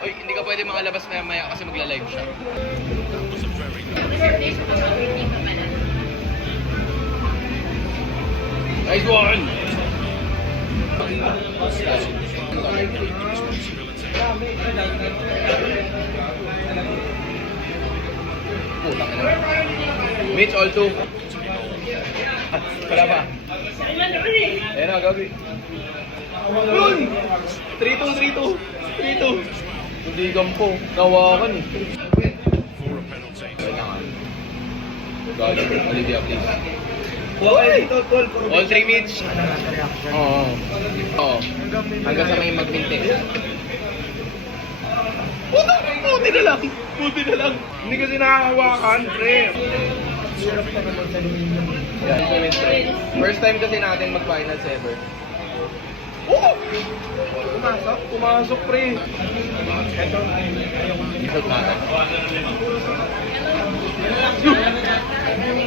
Oy, hindi ka pwede makalabas maya-maya kasi magla-live siya. Nice one! Putang ina. Mitch, all two. Wala pa. Ayan na, gabi. Yun! 3-2, 3-2. Hindi gampo. Nawakan eh. Wait lang ah. Gabi, Olivia, please. All 3 Mitch. Oo. Oo. Hanggang sa may magpinte. Buti na lang. Buti na lang. Hindi kasi nakakawakan, pre. Yeah, first time kasi natin mag-finals ever. Oh! Pumasok? Pumasok, pre. Isot natin.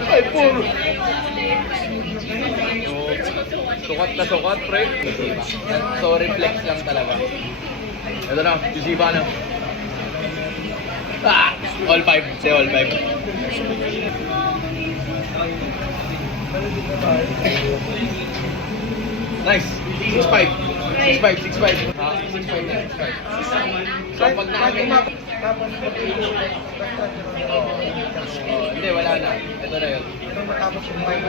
Ay, puro. Sukat na sukat, pre. So, reflex lang talaga. Ito na, Yusiba na. Ah! All 5. Say all 5. Nice. 6-5. 6-5, 6-5. 6-5 na, 6-5. So, pag namin... Hindi, wala na. Ito na yun. Matapos yung 5.